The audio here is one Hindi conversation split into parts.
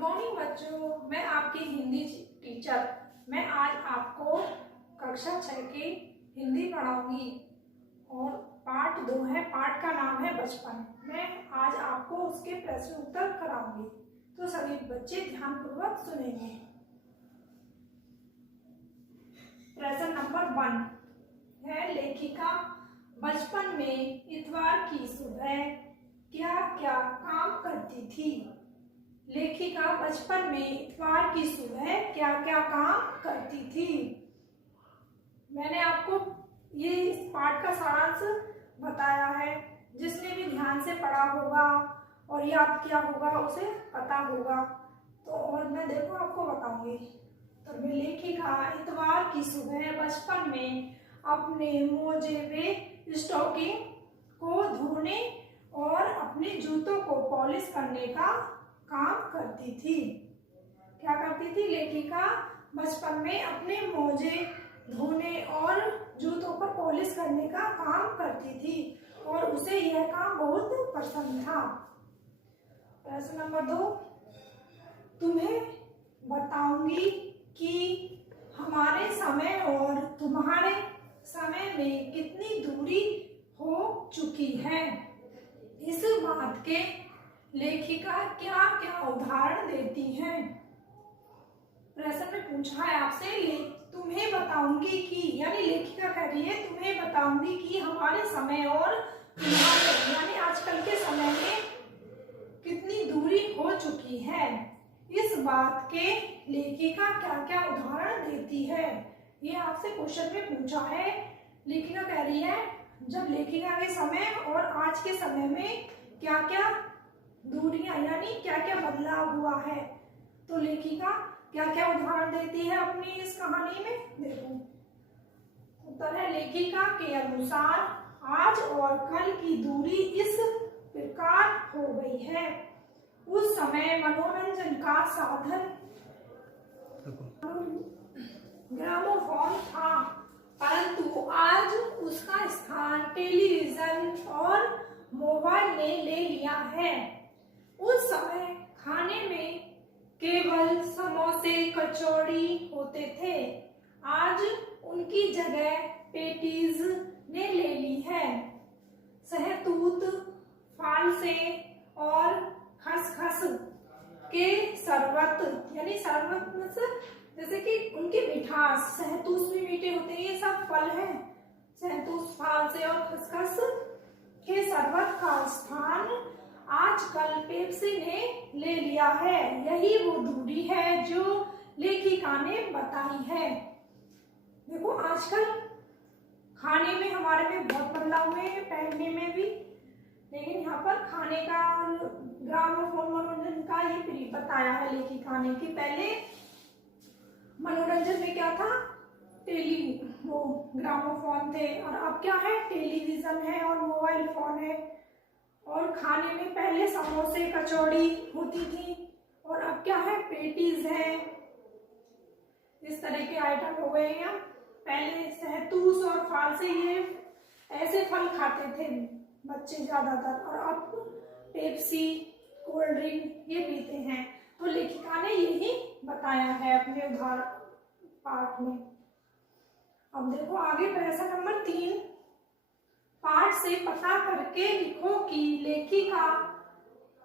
मॉर्निंग बच्चों, मैं आपकी हिंदी टीचर। मैं आज आपको कक्षा 6 की हिंदी पढ़ाऊंगी और पार्ट 2 है। पार्ट का नाम है बचपन। मैं आज आपको उसके प्रश्न उत्तर कराऊंगी, तो सभी बच्चे ध्यानपूर्वक सुनेंगे। प्रश्न नंबर 1 है, लेखिका बचपन में इतवार की सुबह क्या क्या काम करती थी। लेखिका बचपन में इतवार की सुबह क्या क्या काम करती थी। मैंने आपको ये इस पाठ का सारांश बताया है। जिसने भी ध्यान से पढ़ा होगा और याद किया होगा उसे पता होगा। तो और मैं देखो आपको बताऊंगी। तो लेखिका इतवार की सुबह बचपन में अपने मोजे व स्टॉकिंग को धोने और अपने जूतों को पॉलिश करने का काम करती थी। क्या करती थी? लेखिका बचपन में अपने मोजे धोने और जूतों पर पॉलिश करने का काम करती थी और उसे यह काम बहुत पसंद था। प्रश्न नंबर 2, तुम्हें बताऊंगी कि हमारे समय और तुम्हारे समय में कितनी दूरी हो चुकी है। इस बात के लेखिका क्या क्या उदाहरण देती है। प्रश्न में पूछा है आपसे, तुम्हें बताऊंगी कि, यानी लेखिका कह रही है तुम्हें बताऊंगी कि हमारे समय और तुम्हारे यानी आजकल के समय में कितनी दूरी हो चुकी है। इस बात के लेखिका क्या क्या उदाहरण देती है। ये आपसे क्वेश्चन में पूछा है। लेखिका कह रही है जब लेखिका के समय और आज के समय में क्या क्या दूरियां यानी क्या क्या बदलाव हुआ है। तो लेखिका क्या क्या उदाहरण देती है अपनी इस कहानी में। देखो उत्तर है, लेखिका के अनुसार आज और कल की दूरी इस प्रकार हो गई है। उस समय मनोरंजन का साधन ग्रामोफोन था, परंतु आज उसका स्थान टेलीविजन और मोबाइल ने ले लिया है। उस समय खाने में केवल समोसे कचौड़ी होते थे, आज उनकी जगह पेटीज ने ले ली है। सहतूत, फालसे और खसखस के शरबत यानी शरबत जैसे कि उनकी मिठास, सहतूत भी मीठे होते हैं, ये सब फल हैं। सहतूत, फालसे और खसखस के शरबत का स्थान आजकल पेप्सी ने ले लिया है। यही वो दूरी है जो लेखिका ने बताई है। देखो आजकल खाने में हमारे में बहुत बदलाव हुए हैं, पहनने में भी, लेकिन यहाँ पर खाने का ग्रामोफोन मनोरंजन का ये बताया है लेखिका ने कि पहले मनोरंजन में क्या था, वो ग्रामोफोन थे, और अब क्या है, टेलीविजन है और मोबाइल फोन है। और खाने में पहले समोसे कचौड़ी होती थी और अब क्या है, पेटीज है। इस तरह के आइटम हो गए हैं। पहले सहतूत और फालसे ये ऐसे फल खाते थे बच्चे ज्यादातर, और अब पेप्सी, कोल्ड ड्रिंक ये पीते हैं। तो लेखिका ने यही बताया है अपने उदाहरण पाठ में। अब देखो आगे प्रश्न नंबर 3, पाठ से पता करके लिखो कि लेखिका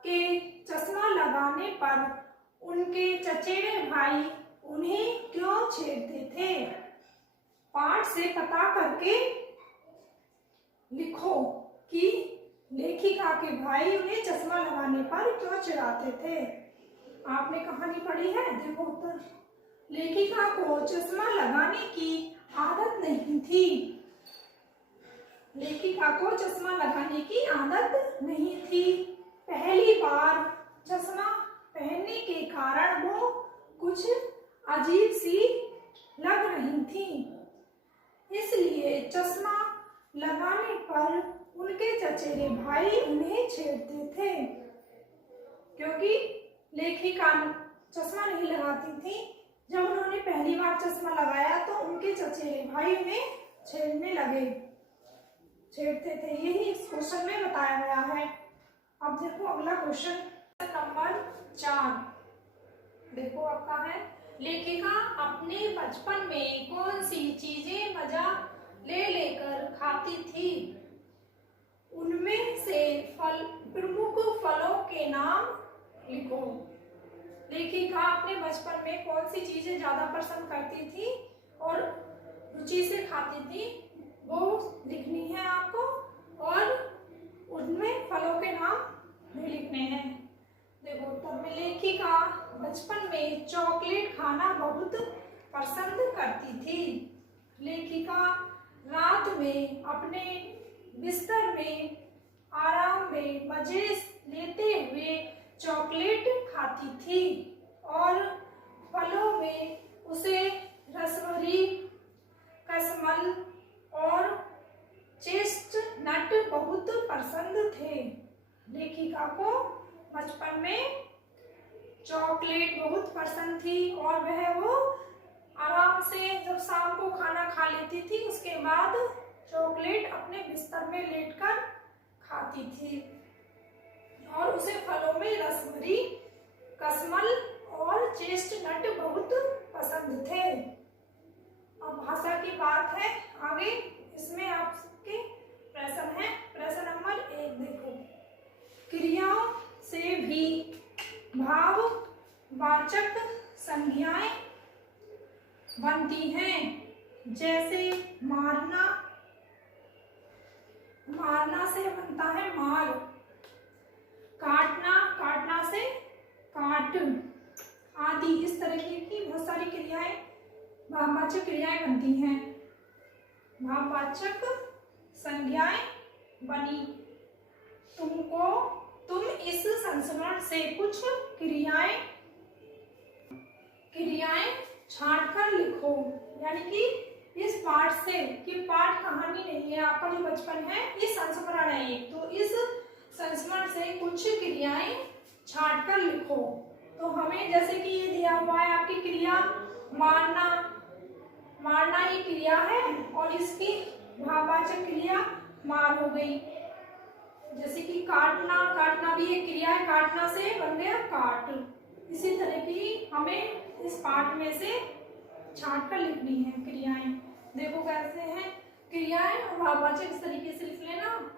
के चश्मा लगाने पर उनके चचेरे भाई उन्हें क्यों छेड़ते थे। पाठ से पता करके लिखो कि लेखिका के भाई उन्हें चश्मा लगाने पर क्यों चिढ़ाते थे। आपने कहानी पढ़ी है, देखो उत्तर। लेखिका को चश्मा लगाने की आदत नहीं थी। लेखिका को चश्मा लगाने की आदत नहीं थी। पहली बार चश्मा पहनने के कारण वो कुछ अजीब सी लग रही थी, इसलिए चश्मा लगाने पर उनके चचेरे भाई उन्हें छेड़ते थे। क्योंकि लेखिका चश्मा नहीं लगाती थी, जब उन्होंने पहली बार चश्मा लगाया तो उनके चचेरे भाई उन्हें छेड़ते थे। यही इस क्वेश्चन में बताया गया है। अब देखो अगला क्वेश्चन नंबर 4, देखो आपका है, लेखिका अपने बचपन में कौन सी चीजें मजा ले लेकर खाती थी? उनमें से प्रमुख फलों के नाम लिखो। लेखिका अपने बचपन में कौन सी चीजें ज्यादा पसंद करती थी और रुचि से खाती थी, वो लिखनी है आपको, और उनमें फलों के नाम भी लिखने हैं। देखो, तब में लेखिका बचपन में चॉकलेट खाना बहुत पसंद करती थी। लेखिका रात में अपने बिस्तर में आराम में मजे लेते हुए चॉकलेट खाती थी, और फलों में उसे रसभरी, कसमल और चेस्टनट बहुत पसंद थे। लेखिका को बचपन में चॉकलेट बहुत पसंद थी, और वो आराम से जब शाम को खाना खा लेती थी, उसके बाद चॉकलेट अपने बिस्तर में लेटकर खाती थी, और उसे फलों में रसभरी, कसमल और चेस्टनट बहुत पसंद थे। अब भाषा की बात है आगे, इसमें आपके प्रश्न है। प्रश्न नंबर 1 देखो, क्रियाओं से भी भाववाचक संज्ञाएं बनती हैं, जैसे मारना, मारना से बनता है मार, काटना, काटना से काट आदि। इस तरह की बहुत सारी क्रियाएं, भाववाचक क्रियाएं बनती हैं। भाववाचक संज्ञाएं बनी। तुम इस संस्करण से कुछ क्रियाएं छांटकर लिखो। यानी कि इस पाठ से, कि पाठ कहानी नहीं है, आपका जो बचपन है ये संस्मरण है एक, तो इस संस्मरण से कुछ क्रियाएं छांटकर लिखो। तो हमें जैसे कि ये दिया हुआ है आपकी क्रिया मारना, मारना ये क्रिया है, और इसकी भाववाचक क्रिया मार हो गई। जैसे कि काटना, काटना भी एक क्रिया है, काटना से बन गया काट। इसी तरह की हमें इस पाठ में से छांट कर लिखनी है क्रियाएं। देखो कैसे हैं क्रियाएं और भाववाचक, इस तरीके से लिख लेना।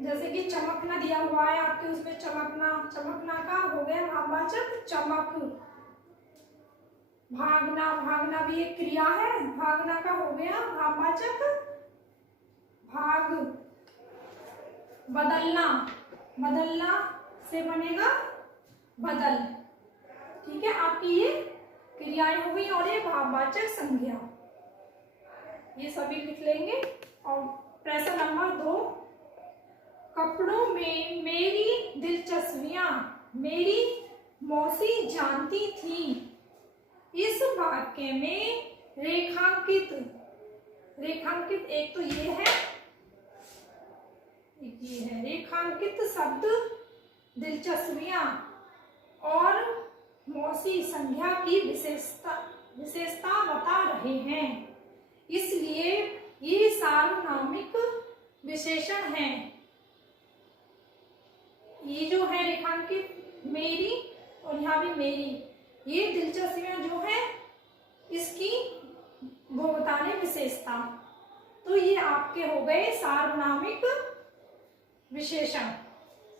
जैसे कि चमकना दिया हुआ है आपके, उसमें चमकना, चमकना का हो गया भाववाचक चमक। भागना, भागना भी एक क्रिया है, भागना का हो गया भाववाचक भाग। बदलना, बदलना से बनेगा बदल। ठीक है, आपकी ये क्रियाएं हो गई और ये भाववाचक संज्ञा, ये सभी लिख लेंगे। और प्रश्न नंबर 2, कपड़ों में मेरी दिलचस्पियां मेरी मौसी जानती थी। इस वाक्य में रेखांकित, रेखांकित एक तो ये है, एक ये है। रेखांकित शब्द दिलचस्पियां और मौसी संज्ञा की विशेषता बता रहे हैं, इसलिए ये सार्वनामिक विशेषण हैं। ये जो है रेखांकित मेरी, और यहाँ भी मेरी, ये दिलचस्पियां जो है इसकी वो बताने विशेषता, तो ये आपके हो गए सार्वनामिक विशेषण।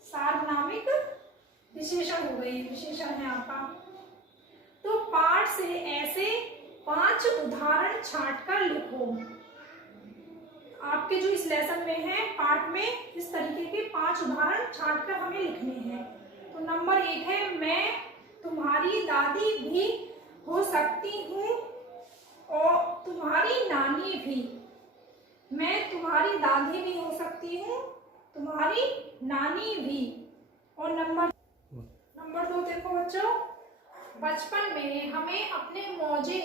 सार्वनामिक विशेषण हो गई, विशेषण है आपका। तो पाठ से ऐसे 5 उदाहरण छांटकर लिखो। आपके जो इस लेसन में है पाठ में, इस तरीके के 5 उदाहरण छांटकर हमें लिखने हैं। तो नंबर 1 है, मैं तुम्हारी दादी भी हो सकती हूँ और तुम्हारी नानी भी। मैं तुम्हारी दादी भी हो सकती हूँ, तुम्हारी नानी भी। और नंबर 2 देखो बच्चों, बचपन में हमें अपने मोजे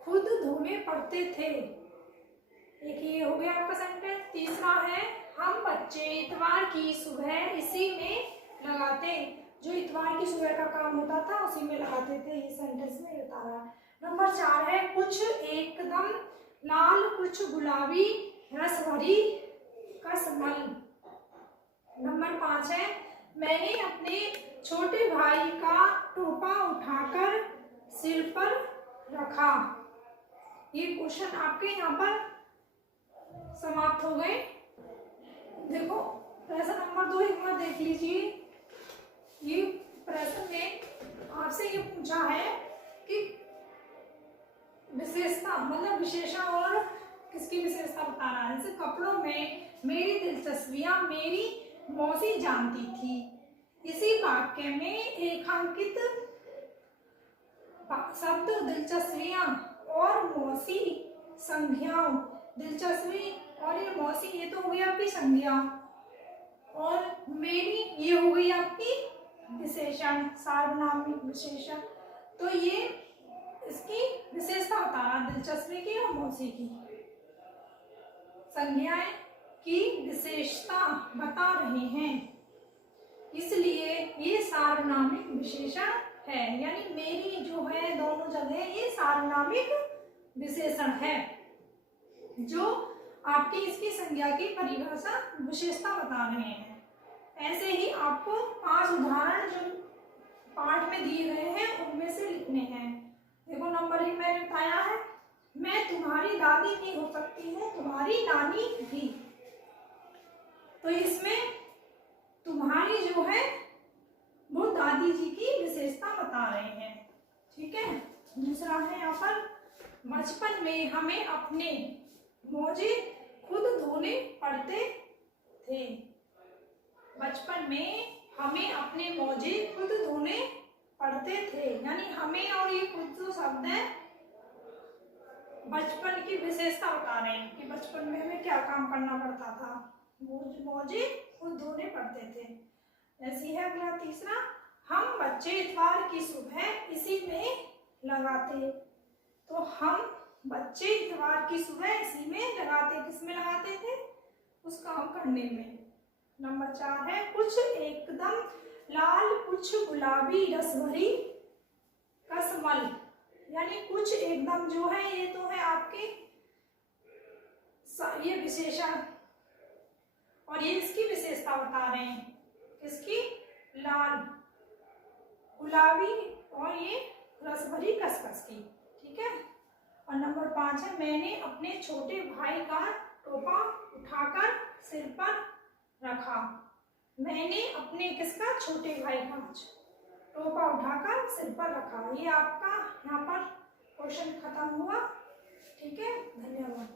खुद धोने पड़ते थे। एक ये हो गया आपका सेंटेंस। तीसरा है, हम बच्चे इतवार की सुबह इसी में लगाते, जो इतवार की सुबह का काम होता था उसी में लगाते थे। ये सेंटेंस में बता रहा है। नंबर 4 है, कुछ एकदम लाल कुछ गुलाबी रस भरी कसमल। नंबर 5 है, मैंने अपने छोटे भाई का टोपा उठाकर सिर पर रखा। ये क्वेश्चन आपके यहाँ पर समाप्त हो गए। देखो प्रश्न नंबर 2 एक बार देख लीजिए। ये प्रश्न में आपसे ये पूछा है कि विशेषता मतलब विशेषण और किसकी विशेषता बता रहा है। जैसे कपड़ों में मेरी दिलचस्पियां मेरी मौसी जानती थी। इसी वाक्य में रेखांकित शब्द दिलचस्पियां और मौसी संज्ञाओं, दिलचस्पी और ये मौसी ये तो हो गई आपकी संज्ञा और मेरी ये हो गई आपकी विशेषण, सार्वनामिक विशेषण। तो ये इसकी विशेषता बता रहा है, दिलचस्पी की और मौसी की। संज्ञाएं की विशेषता बता रहे हैं, इसलिए ये सार्वनामिक विशेषण है। यानी मेरी जो है दोनों जगह ये सार्वनामिक विशेषण है जो आपकी इसकी संज्ञा की परिभाषा विशेषता बता रहे हैं। ऐसे ही आपको 5 उदाहरण जो पाठ में दिए गए हैं उनमें से लिखने हैं। देखो नंबर 1 मैंने बताया है, मैं तुम्हारी दादी भी हो सकती हूँ, तुम्हारी नानी भी। तो इसमें तुम्हारी जो है वो दादी जी की विशेषता बता रहे हैं। ठीक है। दूसरा है यहाँ पर, बचपन में हमें अपने मोजे खुद धोने पड़ते थे। बचपन में हमें अपने मोजे खुद धोने पड़ते थे। यानी हमें और ये खुद जो शब्द है बचपन की विशेषता बता रहे हैं कि बचपन में हमें क्या काम करना पड़ता था, मोजे खुद धोने पड़ते थे। ऐसी है अगला तीसरा, हम बच्चे इतवार की सुबह इसी में लगाते। तो हम बच्चे इतवार की सुबह इसी में लगाते। किस में लगाते थे? उस काम करने में। नंबर 4 है, कुछ एकदम लाल कुछ गुलाबी रस भरी कसमल। यानी कुछ एकदम जो है ये तो है आपके ये विशेषण और ये इसकी विशेषता बता रहे हैं। इसकी लाल गुलाबी और ये रस भरी कसकस की। ठीक है। और नंबर 5 है, मैंने अपने छोटे भाई का टोपा उठाकर सिर पर रखा। मैंने अपने किसका? छोटे भाई का टोपा उठाकर सिर पर रखा। ये आपका यहाँ पर क्वेश्चन खत्म हुआ। ठीक है। धन्यवाद।